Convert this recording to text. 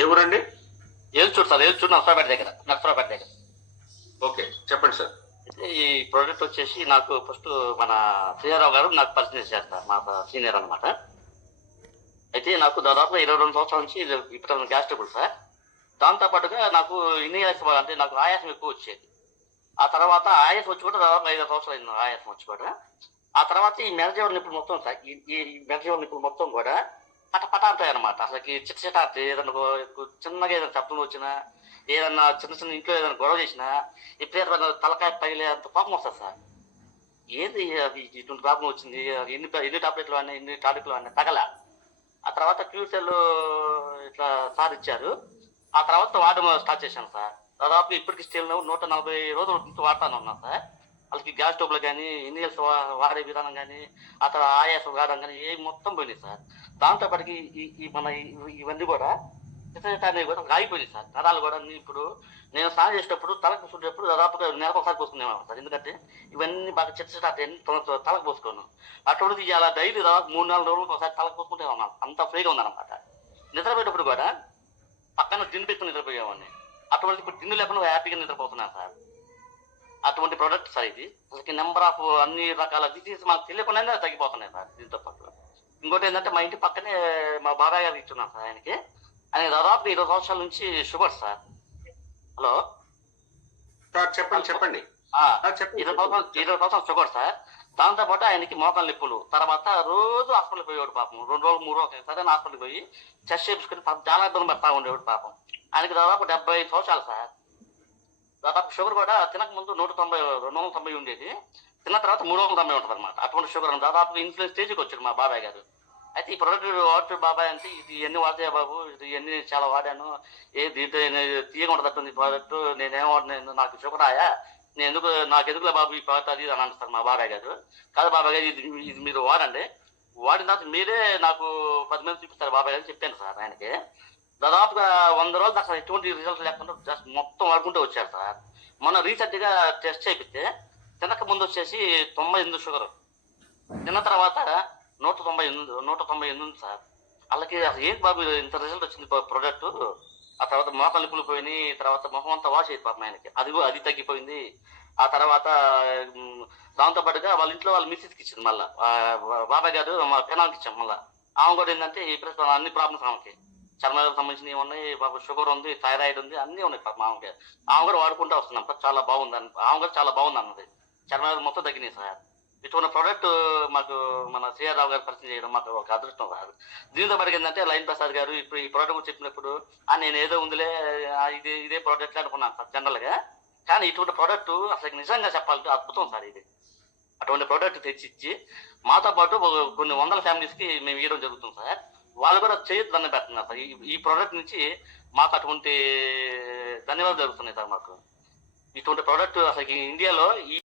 ఏ ఊరండి? ఏల్చూరు సార్ ఏల్చూరు నర్సరాపేట దగ్గర నర్సరాపేట దగ్గర. ఓకే చెప్పండి సార్. ఈ ప్రోడక్ట్ వచ్చేసి నాకు ఫస్ట్ మన శ్రీరావు గారు నాకు పరిచయం చేశారు సార్ మా సీనియర్ అనమాట అయితే నాకు దాదాపు ఇరవై రెండు సంవత్సరాల నుంచి ఇప్పుడు గ్యాస్ ట్రబుల్ సార్. దాంతో పాటుగా నాకు ఇన్ని ఆయాసం అంటే నాకు ఆయాసం ఎక్కువ వచ్చేది. ఆ తర్వాత ఆయాసం వచ్చి కూడా దాదాపు ఐదు సంవత్సరాలు అయింది ఆయాసం వచ్చి కూడా. ఆ తర్వాత ఈ మెరజీవన నిప్పులు మొత్తం సార్ ఈ మెరజీవన నిప్పులు మొత్తం కూడా పటపట అంటాయి అనమాట అసలుకి చిట్ట చిట ఏదైనా చిన్నగా ఏదైనా శబ్దం వచ్చినా ఏదన్నా చిన్న చిన్న ఇంట్లో ఏదైనా గొడవ చేసినా ఇప్పుడు తలకాయ పగిలే అంత కోపం వస్తుంది సార్. ఏంది అది ఇటువంటి ప్రాబ్లం వచ్చింది? ఎన్ని ఎన్ని టాబ్లెట్లు అన్నా ఎన్ని టాబ్లెట్లు అన్నా తగల? ఆ తర్వాత క్యూసెల్ ఇట్లా సార్ ఇచ్చారు. ఆ తర్వాత వాడడం స్టార్ట్ చేశాను సార్. దాదాపు ఇప్పటికి స్టిల్ నూట నలభై రోజులు నుంచి వాడుతాను ఉన్నాను సార్. వాళ్ళకి గ్యాస్ స్టవ్లు కానీ ఇన్హేల్స్ వాడే విధానం కానీ ఆ తర్వాత ఆయాసం వాడడం కానీ ఏ మొత్తం పోయినాయి సార్. దాంతో పాటుకి ఈ- మన ఇవన్నీ కూడా చిత్త కూడా ఆగిపోయినాయి సార్. నరాలు కూడా ఇప్పుడు నేను స్నానం చేసేటప్పుడు తలకు చూసేటప్పుడు దాదాపుగా నెలకు ఒకసారి పోసుకునేవాను సార్. ఎందుకంటే ఇవన్నీ బాగా చిత్త చిత్త తలకు పోసుకోను. అటువంటిది ఇలా డైలీ దాదాపు మూడు నాలుగు రోజులకు ఒకసారి తలకు పోసుకుంటే ఉన్నాను అంత ఫ్రీగా ఉందన్నమాట. నిద్రపోయేటప్పుడు కూడా పక్కన దిండు పెట్టుకుని నిద్రపోయేవాడిని. అటువంటి ఇప్పుడు దిండు లేకుండా హ్యాపీగా నిద్రపోతున్నాను సార్. అటువంటి ప్రోడక్ట్ సార్ ఇది. అసలు నెంబర్ ఆఫ్ అన్ని రకాల డిసీజ్ మనకు తెలియకుండానే తగ్గిపోతున్నాయి సార్ దీంతో పాటు. ఇంకోటి ఏంటంటే మా ఇంటి పక్కనే మా బాబాయ్ గారికి ఇచ్చున్నాను సార్ ఆయనకి. ఆయన దాదాపు ఇరవై సంవత్సరాల నుంచి షుగర్ సార్. హలో? సార్ చెప్పండి చెప్పండి. ఇరవై సంవత్సరాలు ఇరవై సంవత్సరాలు షుగర్ సార్. దాంతో పాటు ఆయనకి మోకాలు నొప్పులు. తర్వాత రోజు హాస్పిటల్ పోయేవాడు పాపం. రెండు రోజులు మూడు రోజులు సరే హాస్పిటల్ పోయి చెస్ట్ చేపించుకుని పాపం చాలా ఇబ్బంది పడతా ఉండేవాడు పాపం. ఆయనకి దాదాపు డెబ్బై ఐదు సంవత్సరాలు సార్. దాదాపు షుగర్ కూడా తినక ముందు నూట తొంభై రెండు వందల తొంభై ఉండేది. తిన్న తర్వాత మూడు వందల తొంభై ఉంటుంది అనమాట అటువంటి షుగర్ దాదాపు ఇన్ఫ్లుయెన్స్ స్టేజ్కి వచ్చాడు మా బాబాయ్ గారు. అయితే ఈ ప్రొడక్ట్ వాటర్ బాబాయ్ అంటే ఇది ఎన్ని వాడతాయా బాబు? ఇది ఎన్ని చాలా వాడాను. ఏ దీంట్లో తీయగా ప్రోడక్ట్ నేనేం వాడినాను నాకు షుగర్ ఆయా నేను ఎందుకు నాకు ఎందుకులే బాబు ఈ ప్రోడక్ట్ అది ఇది అని అంటారు మా బాబాయ్ గారు. కాదు బాబాయ్ గారు ఇది ఇది మీరు వాడండి. వాడిన తర్వాత మీరే నాకు పది మంది చూపిస్తారు బాబాయ్ గారు చెప్పాను సార్ ఆయనకి. దాదాపుగా వంద రోజులు అసలు ఎటువంటి రిజల్ట్ లేకుండా జస్ట్ మొత్తం వాడుకుంటూ వచ్చారు సార్. మొన్న రీసెంట్గా టెస్ట్ చేపిస్తే తినక ముందు వచ్చేసి తొంభై ఎనిమిది షుగర్ తిన్న తర్వాత నూట తొంభై ఎనిమిది నూట తొంభై ఎనిమిది ఉంది సార్. వాళ్ళకి అసలు ఏంటి బాబు ఇంత రిజల్ట్ వచ్చింది ప్రొడక్ట్ ఆ తర్వాత మోకాలు నిప్పులు పోయినాయి తర్వాత మొహం అంతా వాష్ అయింది పాపం ఆయనకి. అది అది తగ్గిపోయింది. ఆ తర్వాత దాంతో పాటుగా వాళ్ళ ఇంట్లో వాళ్ళ మిస్సెస్కి ఇచ్చింది మళ్ళీ. బాబాయ్ గారు మా పెనాల్కి ఇచ్చాం మళ్ళీ. ఆమె కూడా ఏంటంటే ఈ ప్రస్తుతం అన్ని ప్రాబ్లమ్స్ ఆమెకి. చర్మాలకు సంబంధించినవి ఉన్నాయి పాప షుగర్ ఉంది థైరాయిడ్ ఉంది అన్నీ ఉన్నాయి సార్ మామగారు ఆమె గారు వాడుకుంటూ వస్తున్నాం సార్ చాలా బాగుంది అని ఆమె చాలా బాగుంది అన్నది. చర్మాలకు మొత్తం తగ్గినాయి సార్. ఇటువంటి ప్రోడక్ట్ మాకు మన సిఆర్ రావు గారు పరిచయం చేయడం మాకు ఒక అదృష్టం సార్ దీంతో పాటు ఏంటంటే లైన్ ప్రసాద్ గారు ఇప్పుడు ఈ ప్రోడక్ట్ చెప్పినప్పుడు ఆ నేను ఏదో ఉందిలే ఇది ఇదే ప్రోడక్ట్ అనుకున్నాను సార్ జనరల్గా. కానీ ఇటువంటి ప్రోడక్ట్ అసలు నిజంగా చెప్పాలంటే అద్భుతం సార్ ఇది. అటువంటి ప్రోడక్ట్ తెచ్చిచ్చి మాతో పాటు కొన్ని వందల ఫ్యామిలీస్కి మేము ఇవ్వడం జరుగుతుంది సార్. వాళ్ళు కూడా చేయొద్దు దండం పెడుతున్నారు. సార్ ఈ- ఈ ప్రోడక్ట్ నుంచి మాకు అటువంటి ధన్యవాదాలు జరుగుతున్నాయి సార్ మాకు. ఇటువంటి ప్రోడక్ట్ అసలు ఇండియాలో ఈ